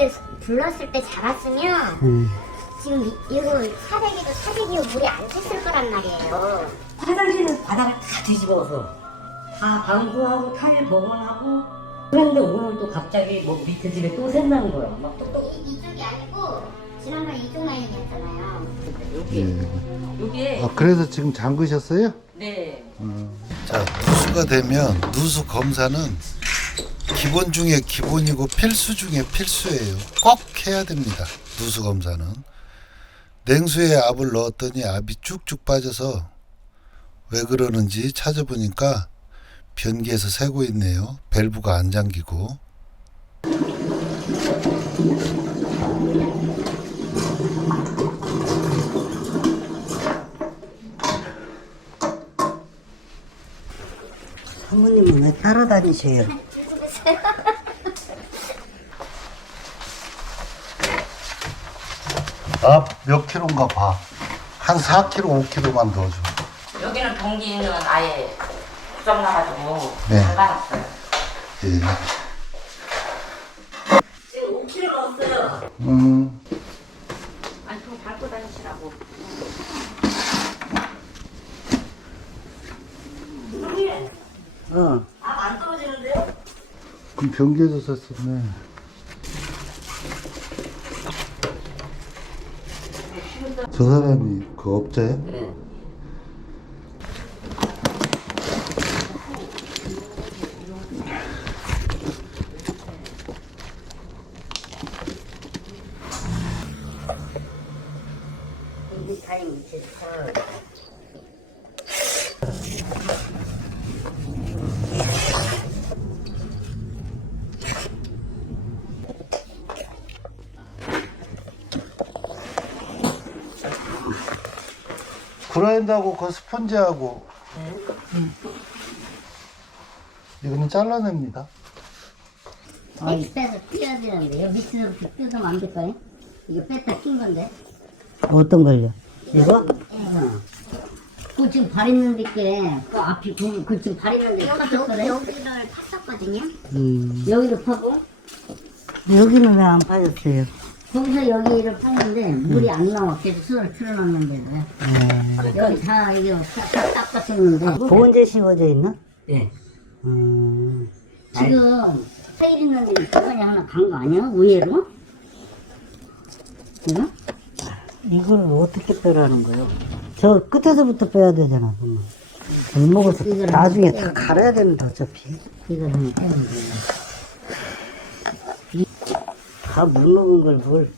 그때 불렀을 때 잡았으면 음. 지금 이- 이거 사대기도 사대기고 물이 안 샜을 거란 말이에요. 화장실은 바닥을 다 뒤집어서 다 방구하고 타일 복원하고 그런데 오늘 또 갑자기 뭐 밑에 집에 또 샌다는 거야. 막 이, 이쪽이 아니고 지난번에 이쪽 라인이었잖아요. 여기 여기 아, 그래서 지금 잠그셨어요? 네. 자, 누수가 되면 누수 검사는 기본 중에 기본이고 필수 중에 필수예요. 꼭 해야 됩니다. 누수 검사는. 냉수에 압을 넣었더니 압이 쭉쭉 빠져서 왜 그러는지 찾아보니까 변기에서 새고 있네요. 밸브가 안 잠기고. 사모님은 왜 따라 다니세요? 압몇 킬로인가 봐. 한 4킬로, 5킬로만 넣어줘. 여기는 변기는 아예 고장 나가지고 네. 닫아놨어요. 예. 지금 5kg 넣었어요. 음, 아니 좀 밟고 다니시라고. 어. 아안 떨어지는데요? 그럼 변기에서 샀었네. 저 사람이 그 업자야? 네. 그라인드하고 그 스펀지하고 이거는 잘라냅니다. 엑스 빼서 띄어야 되는데 여기 밑으로 이렇게 뜯으면 안 될까요? 이거 뺐다 낀 건데. 어떤 걸요? 이거? 그 지금 발 있는데 그 앞이 그, 그 지금 발 있는 데 여기 여기를 팠었거든요. 음. 여기를 파고 여기는 왜 안 빠졌어요? 거기서 여기를 파는데 물이 안 나와. 계속 수를 틀어놨는데도 네. 여기 다 이게 딱 닦았었는데 보온재 씌워져 있나? 네. 음. 지금 세일 있는데 시간이 하나 간 거 아니야? 의외로? 이거? 이걸 어떻게 빼라는 거요? 저 끝에서부터 빼야 되잖아. 그러면. 골목에서 나중에 빼야 다 돼. 갈아야 되는데 어차피. 이거 하나 빼면 돼. 다 물 먹은 걸 뭘.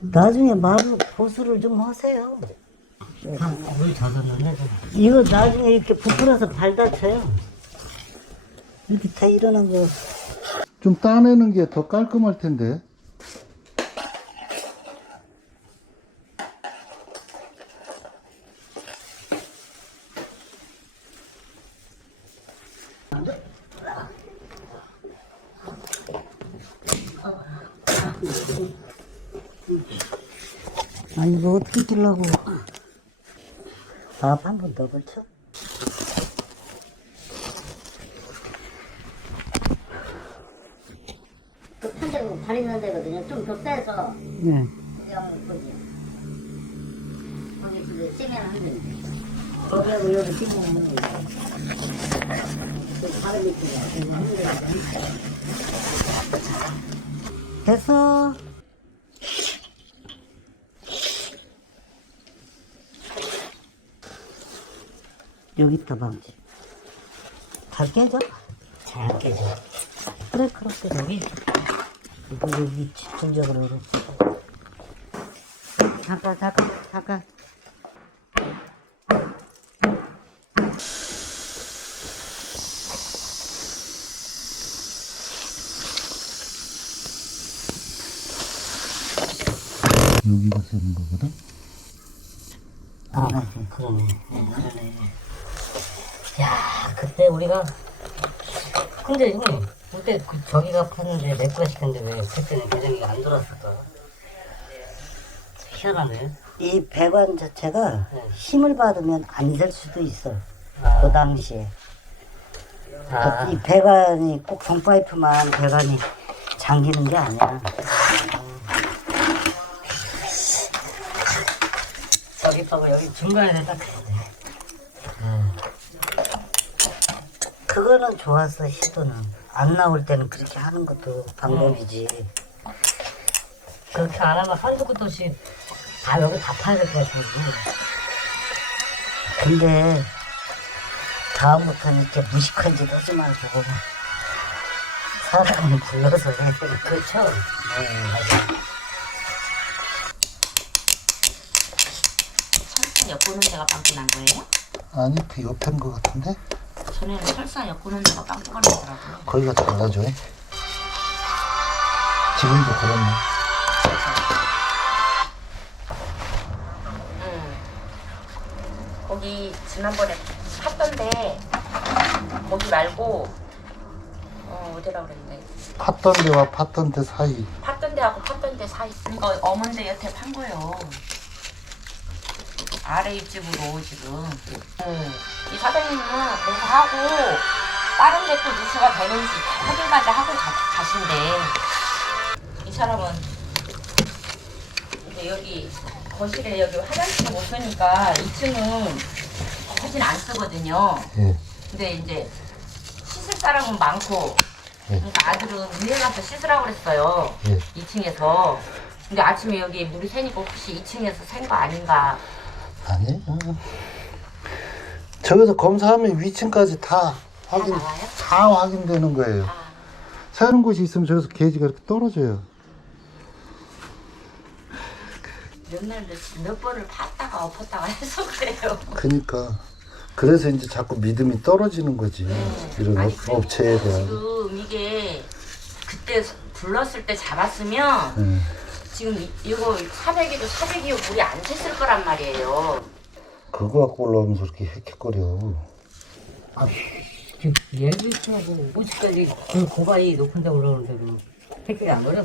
나중에 마루 보수를 좀 하세요. 물. 이거 나중에 이렇게 부풀어서 발 다쳐요. 이렇게 다 일어난 거. 좀 따내는 게 더 깔끔할 텐데. 아, 이거 어떻게 뜨려고. 밥 한 번 더 걸쳐? 그 판대고 발 있는 데거든요. 좀더 빼서 네. 그냥 거기. 거기 그 찌면 안 되는데. 거기하고 여기 찌면 안 되는데. 그 다른 대. 됐어. 여기 있다 방지. 잘 깨져? 잘 깨져. 그래 그렇게 여기 이거 여기 집중적으로 이렇게. 잠깐 잠깐 잠깐. 여기가 쓰는 거거든? 아, 그러네. 그러네. 야, 그때 우리가 근데 형님 그때 그 저기가 팠는데 내 거가 시켰는데 왜 그때는 계정이가 안 돌았을까? 희한하네. 이 배관 자체가 힘을 받으면 안 될 수도 있어. 그 당시에. 이 배관이 꼭 정파이프만 배관이 잠기는 게 아니야. 여기 봐봐 여기 중간에다 딱 해야 돼. 음. 그거는 좋았어 시도는 안 나올 때는 그렇게 하는 것도 방법이지. 그렇게 안 하면 한두 끝도 없이 다 여기 다 파야 될 것 같아. 근데 다음부터는 이렇게 무식한 짓 하지 말고 사람을 불러서 해. 그렇죠? 네, 맞아. 설사 엮고는 데가 빵꾸 난 거예요? 아니 그 옆엔 거 같은데 전에는 설사 엮고는 데가 빵꾸가 나더라고요. 거기가 달라져 지금도 그렇네 응. 거기 지난번에 팠던데 거기 말고 어 어디라 그랬네. 팠던 데와 팠던 데 사이 팠던 데하고 팠던 데 사이. 이거 어먼데 여태 판 거요. 아래 입집으로 지금. 응. 이 사장님은 공사하고 다른 데또 누수가 되는지 다 확인까지 하고 가, 가신대. 이 사람은 이제 여기 거실에 여기 화장실 못 쓰니까 2층은 거진 안 쓰거든요. 예. 근데 이제 씻을 사람은 많고 예. 그러니까 아들은 위에 가서 씻으라고 그랬어요. 예. 2층에서. 근데 아침에 여기 물이 새니까 혹시 2층에서 샌 거 아닌가. 아니 어. 저기서 검사하면 위층까지 다 확인 나와요? 다 확인되는 거예요 아, 새는 곳이 있으면 저기서 게이지가 이렇게 떨어져요 몇 날, 몇 번을 팠다가 엎었다가 해서 그래요. 그니까 그래서 이제 자꾸 믿음이 떨어지는 거지 이런 아니, 업- 그리고 업체에 대한 지금 이게 그때 불렀을 때 잡았으면 예. 지금 이- 이거 400이도 400이요 물이 안 샜을 거란 말이에요. 그거 갖고 올라오면서 이렇게 헥헥거려 예비하고 오직까지 그 고발이 높은 데 올라오는데도 택배가 안 걸려?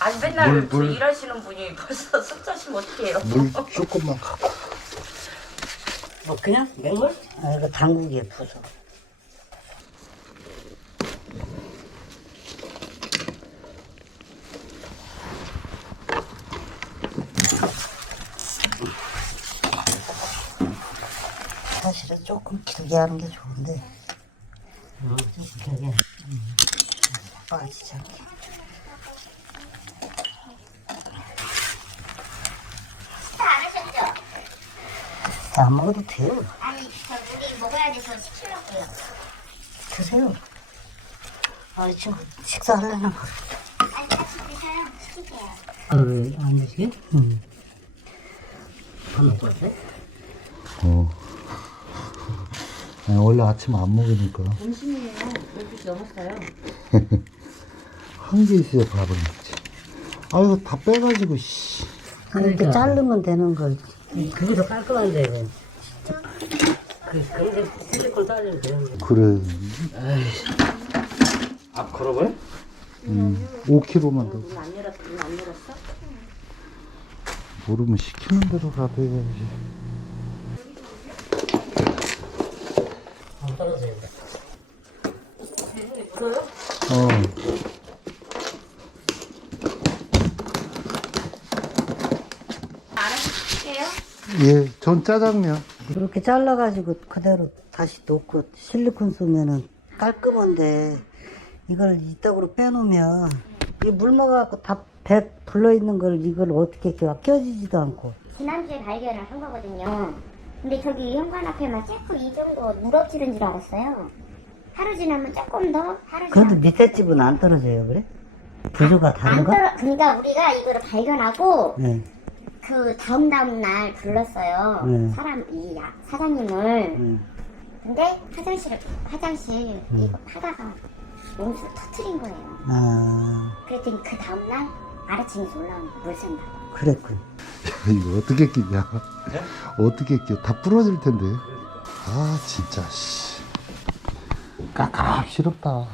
아니 맨날 물, 저 물. 일하시는 분이 벌써 숫자시면 어떡해요. 물 조금만 갖고 뭐 그냥 맹물? 아 이거 당국에 부서. 사실은 조금 길게 하는 게 좋은데. 어, 좀 길게. 음, 빠지지 않게. 안 먹어도 돼요. 아니, 저 우리 먹어야 돼서 시키려고요. 드세요. 아니 지금 식사하려면 아니, 같이 드셔요. 시킬게요. 아, 왜, 안 드시게? 응. 밥 먹고 왔어요? 어. 아니, 원래 아침 안 먹으니까 점심이에요. 12시 넘었어요. 한 개 있어야 밥을 먹지 아 이거 다 빼가지고 씨 이렇게 자르면 되는 걸. 그게 더 깔끔한데, 이거. 그, 그런데 실리콘 자르면 되는 거. 그래 아 그러고요? 음, 5kg만 더 문 안 열었어? 문 안 열었어? 모르면 시키는 대로 가도 해야지 떨어져요. 어. 예, 전 짜장면. 이렇게 잘라가지고 그대로 다시 놓고 실리콘 쓰면은 깔끔한데 이걸 이따구로 빼놓으면 이물 먹어갖고 다백 불러 있는 걸 이걸 어떻게 이렇게 껴지지도 않고 지난주에 발견을 한 거거든요. 근데 저기 현관 앞에만 조금 이 정도 누럭지는 줄 알았어요. 하루 지나면 조금 더, 하루 그래도 지나면. 밑에 집은 안 떨어져요 그래? 구조가 안 다른가? 떨어, 그러니까 우리가 이거를 발견하고 네. 그 다음 다음 날 불렀어요. 네. 사람, 이 야- 사장님을. 음. 근데 화장실, 화장실 이거 파다가 온수를 터트린 거예요. 아 그랬더니 그 다음 날 아래층에서 올라온 물 샌다. 그랬군 이거 어떻게 끼냐? 어떻게 끼? 다 부러질 텐데. 아 진짜 씨. 싫었다.